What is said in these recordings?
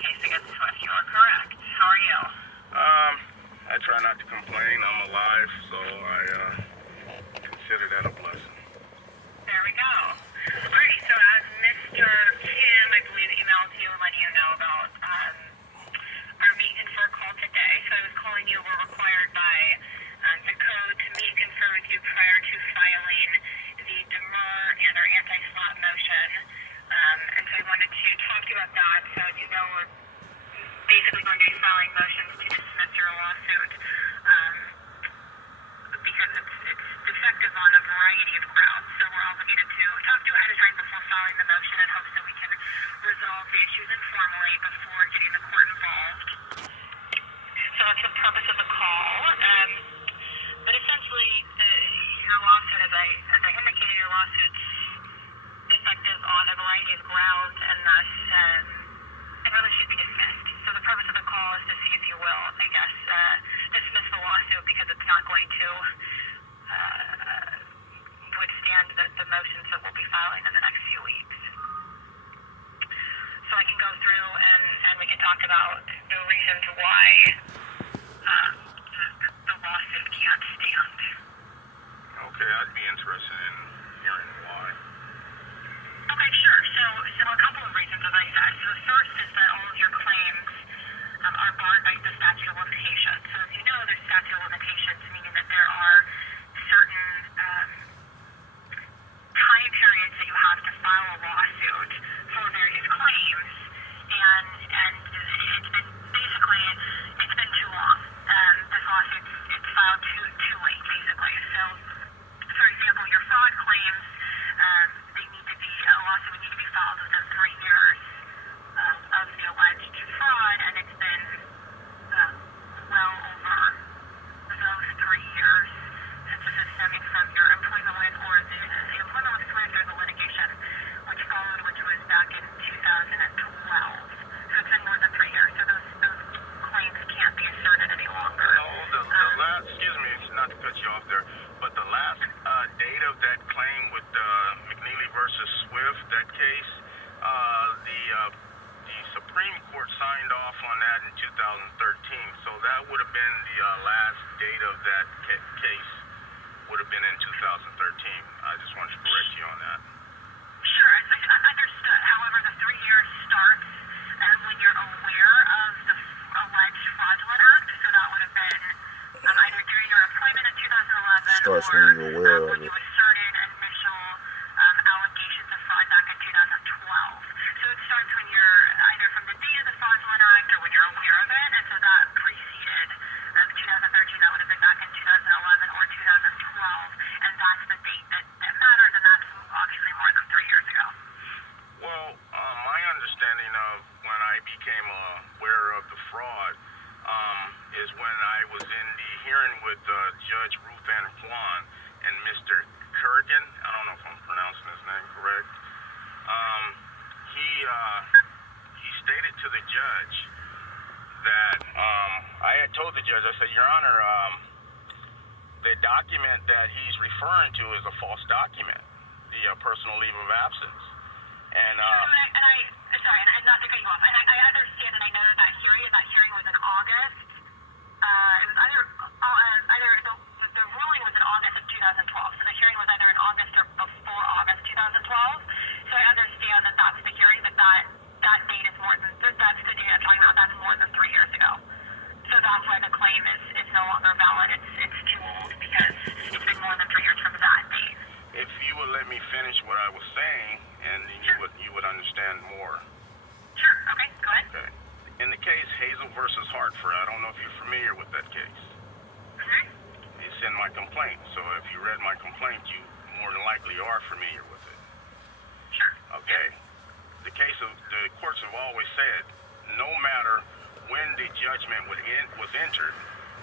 case against Swift. You are correct. How are you? I try not to complain. I'm alive, so I consider that a blessing. There we go. Alrighty, so as Mr. Kim, I believe, emailed you and letting you know about our meet and confer call today. So I was calling you. We're required by the code to meet and confer with you prior to filing the demur and our anti-slap motion. And so I wanted to talk to you about that. So as you know, we're basically going to be filing motions to dismiss your lawsuit because it's defective on a variety of grounds. So we're obligated to talk to you ahead of time before filing the motion in hopes that we can resolve the issues informally before getting the court involved. So that's the purpose of the call. But essentially, your lawsuit, as I indicated, your lawsuit's defective on a variety of grounds, and thus it really should be dismissed. So the purpose of the call is to see if you will, I guess, dismiss the lawsuit because it's not going to withstand the motions that we'll be filing in the next few weeks. So I can go through and we can talk about the reasons why the lawsuit can't stand. Okay, I'd be interested in hearing why. Okay, sure. So a couple of reasons, as I said. So the first is that all of your claims are barred by the statute of limitations. So as you know, there's statute of limitations, meaning that there are certain time periods that you have to file a lawsuit for various claims, and it's been basically too long. This lawsuit it's filed too late, basically. So, for example, your fraud claims, a lawsuit would need to be filed within 3 years of the alleged fraud, and it's been well over those 3 years since this is stemming from your employment with or the employment with Swift or the litigation which followed, which was back in 2012. So it's been more than 3 years. So those claims can't be asserted any longer. No, the last, excuse me, not to cut you off there, but the last date of that claim with McNeley versus Swift, that case, the Supreme Court signed off on that in 2013. So that would have been the last date of that case. Would have been in 2013. I just wanted to correct you on that. Sure, I understood. However, the 3 years starts when you're aware of the alleged fraudulent act. So that would have been either during your employment in 2011 Starts or when you're aware of when it. you asserted initial allegations of fraud back in 2012. So it starts when you're either from the day of the fraudulent act or when you're aware of it, and so that preceded 2013. That would have been back in 2011 or 2012, and that's the date that matters, and that's obviously more than 3 years ago. Well, my understanding of when I became aware of the fraud is when I was in the hearing with Judge Ruth Ann Kwan and Mr. Kurgan. I don't know if I'm pronouncing his name correct. He stated to the judge that I had told the judge, I said, Your Honor, the document that he's referring to is a false document, the personal leave of absence. And sorry, and not to cut you off, and I understand, and I know that hearing was in August. It was either the ruling was in August of 2012, so the hearing was either in August or before August 2012. So I understand that that's the hearing, but that date is that's the date I'm talking about. That's more than 3 years ago. So that's why the claim is no longer valid. It's too old because it's been more than 3 years from that date. if you would let me finish what I was saying, and then you would understand more. Sure. Okay. Go ahead. Okay. In the case Hazel versus Hartford, I don't know if you're familiar with that case. Mm-hmm. It's in my complaint, so if you read my complaint, you more than likely are familiar with it. Sure. Okay. The courts have always said, no matter when the judgment was entered,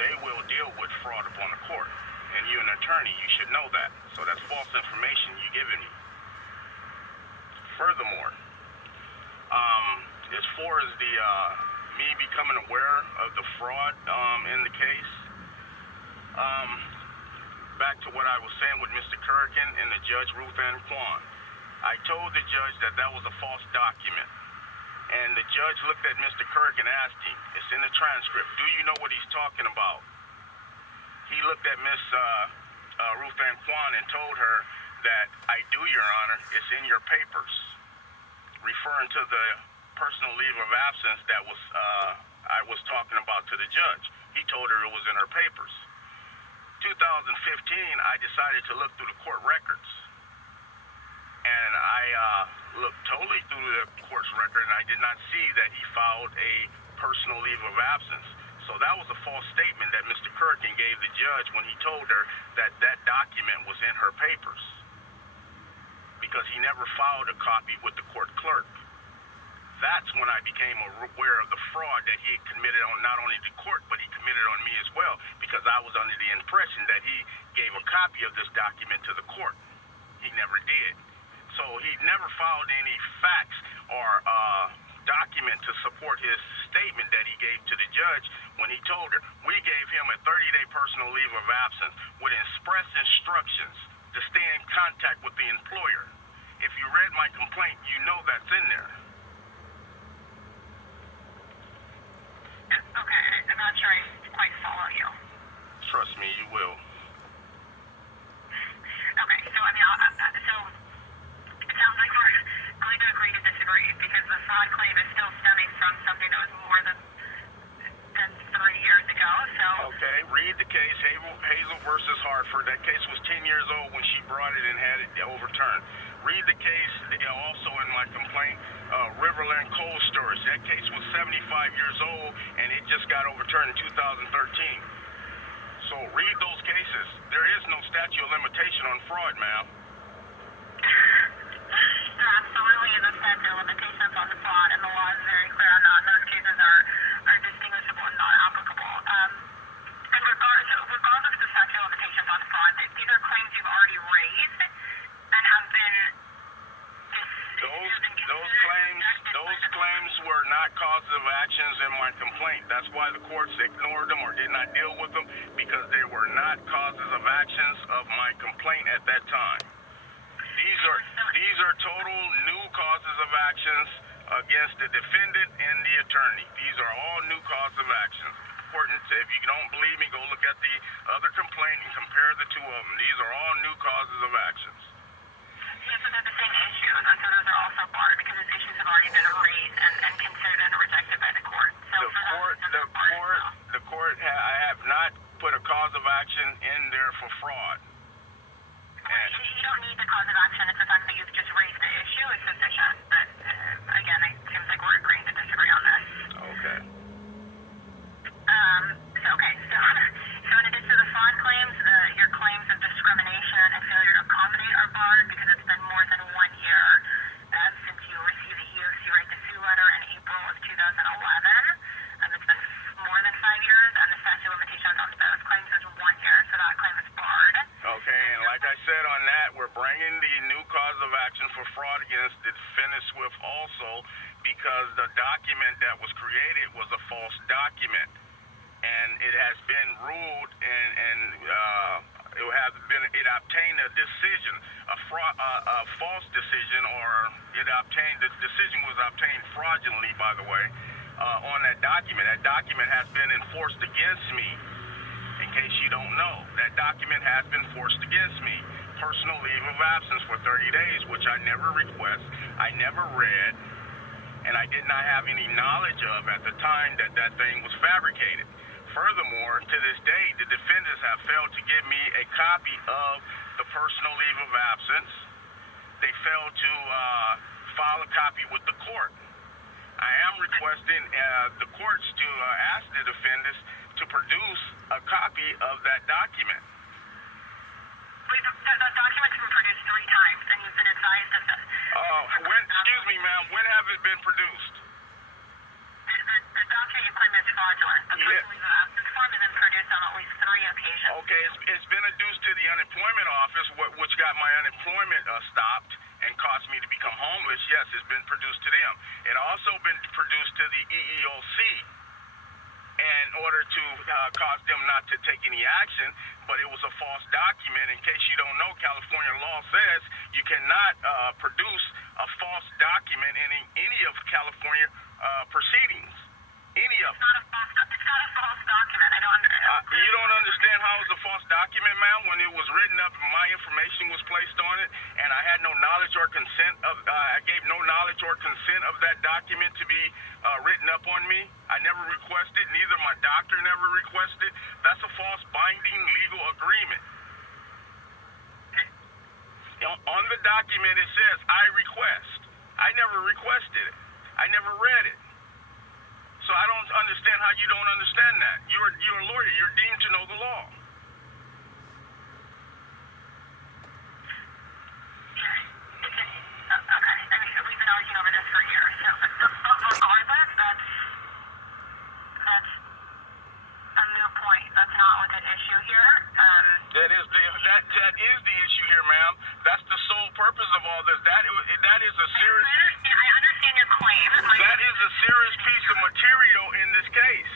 they will deal with fraud upon the court. And you're an attorney, you should know that. So that's false information you're giving me. Furthermore, as far as the me becoming aware of the fraud in the case, back to what I was saying with Mr. Kurgan and the Judge Ruth Ann Kwan, I told the judge that was a false document. And the judge looked at Mr. Kirk and asked him, it's in the transcript, do you know what he's talking about? He looked at Miss Ruth Ann Kwan and told her that, I do, Your Honor, it's in your papers, referring to the personal leave of absence that was I was talking about to the judge. He told her it was in her papers. 2015, I decided to look through the court records. And I looked totally through the court's record, and I did not see that he filed a personal leave of absence. So that was a false statement that Mr. Kirkin gave the judge when he told her that that document was in her papers, because he never filed a copy with the court clerk. That's when I became aware of the fraud that he had committed on not only the court, but he committed on me as well, because I was under the impression that he gave a copy of this document to the court. He never did. So he never filed any facts or document to support his statement that he gave to the judge when he told her. We gave him a 30-day personal leave of absence with express instructions to stay in contact with the employer. If you read my complaint, you know that's in there. Okay, I'm not sure I quite follow you. Trust me, you will. Okay, so I mean, so it sounds like we're going to agree to disagree, because the fraud claim is still stemming from something that was more than 3 years ago. So okay, read the case, Hazel versus Hartford. That case was 10 years old when she brought it and had it overturned. Read the case also in my complaint, Riverland Coal Storage. That case was 75 years old, and it just got overturned in 2013. So read those cases. There is no statute of limitation on fraud, ma'am. there absolutely is a statute of limitations on the fraud, and the law is very clear on that. Those cases are distinguishable and not applicable. And regardless of the statute of limitations on fraud, these are claims you've already raised and have been Those claims were not causes of actions in my complaint. That's why the courts ignored them or did not deal with them, because they were not causes of actions of my complaint at that time. These are total new causes of actions against the defendant and the attorney. These are all new causes of actions. Important. If you don't believe me, go look at the other complaint and compare the two of them. These are all new causes of actions. Yes, but they're the same issue, and so those are also barred because those issues have already been raised and considered and rejected by the court. So the court, I have not put a cause of action in there for fraud. You don't need the cause of action. It's the fact that you've just raised the issue is sufficient. But again, it seems like we're agreeing to disagree on this. Okay. So in addition to the fraud claims, your claims of discrimination and failure to accommodate are barred because it's been more than 1 year since you received the EOC right to sue letter in April of 2011. It's been more than 5 years, and the statute of limitations on those claims is 1 year, so that claim is barred. Okay, and like I said on that, we're bringing the new cause of action for fraud against the defendant Swift also, because the document that was created was a false document. And it has been ruled, and it obtained a decision, a false decision, or the decision was obtained fraudulently, by the way, on that document. That document has been enforced against me. In case you don't know, that document has been forced against me. Personal leave of absence for 30 days, which I never request, I never read, and I did not have any knowledge of at the time that that thing was fabricated. Furthermore, to this day, the defendants have failed to give me a copy of the personal leave of absence. They failed to file a copy with the court. I am requesting the courts to ask the defendants to produce a copy of that document. That document's been produced 3 times, and you've been advised of this. Excuse me, ma'am, when have it been produced? The document you claim is fraudulent. The personal leave of absence form has been produced on at least 3 occasions. Okay, it's been adduced to the unemployment office, which got my unemployment stopped and caused me to become homeless. Yes, it's been produced to them. It also been produced to the EEOC and order to cause them not to take any action, but it was a false document. In case you don't know, California law says you cannot produce a false document in any of California proceedings. Any of them. It's not a false document. I don't understand. You don't understand how it was a false document, ma'am, when it was written up and my information was placed on it, and I had no knowledge or consent of, I gave no knowledge or consent of that document to be written up on me. I never requested, neither my doctor never requested. That's a false binding legal agreement. On the document it says, I request. I never requested it. I never read it. So I don't understand how you don't understand that. You're a lawyer. You're deemed to know the law. Okay. I mean, we've been arguing over this for years. So, regardless, that's a moot point. That's not what's at issue here. That is the issue here, ma'am. That's the sole purpose of all this. That is a serious. I understand your claim. That is a serious piece of material in this case.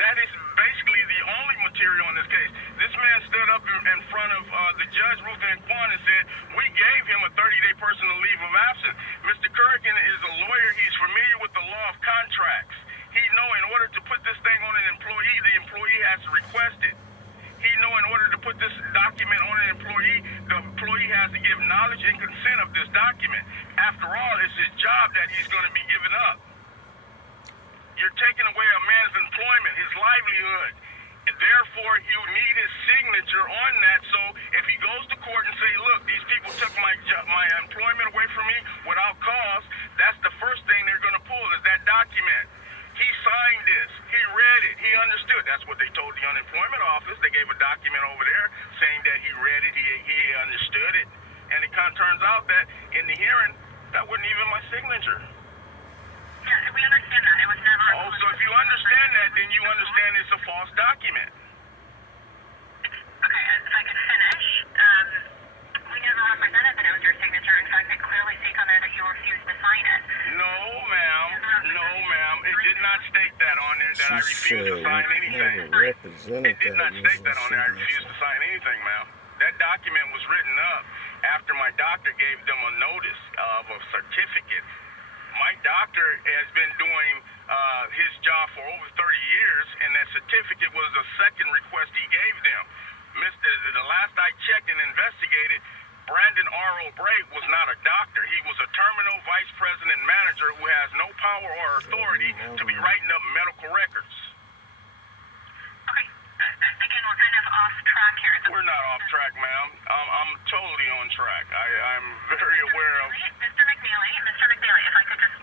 That is basically the only material in this case. This man stood up in front of the judge, Ruth Ann Kwan, and said, we gave him a 30-day personal leave of absence. Mr. Kurgan is a lawyer. He's familiar with the law of contracts. He know in order to put this thing on an employee, the employee has to request it. He know in order to put this document on an employee, the employee has to give knowledge and consent of this document. After all, it's his job that he's going to be giving up. You're taking away a man's employment, his livelihood. And therefore, you need his signature on that. So if he goes to court and say, look, these people took my employment away from me without cause, that's the first thing they're going to pull is that document. He signed this. He read it. He understood. That's what they told the unemployment office. They gave a document over there saying that he read it. He understood it. And it kind of turns out that in the hearing, that wasn't even my signature. Yeah, we understand that. It was never... Oh, so if you understand that, then you understand it's a false document. Okay, if I could finish. We never represented that it was your signature. In fact, it clearly states on there that you refused to sign it. No, ma'am. No, ma'am. It did not state that on there that I refused to sign anything. It did not state that on there. I refused to sign anything, ma'am. That document was written up after my doctor gave them a notice of a certificate. My doctor has been doing his job for over 30 years, and that certificate was the second request he gave them. The last I checked and investigated, Brandon R. O'Bray was not a doctor. He was a terminal vice president manager who has no power or authority to be writing up medical records. Okay, again, we're kind of off track here. We're not off track, ma'am. I'm totally on track. I'm very aware of... Mr. McNeley, if I could just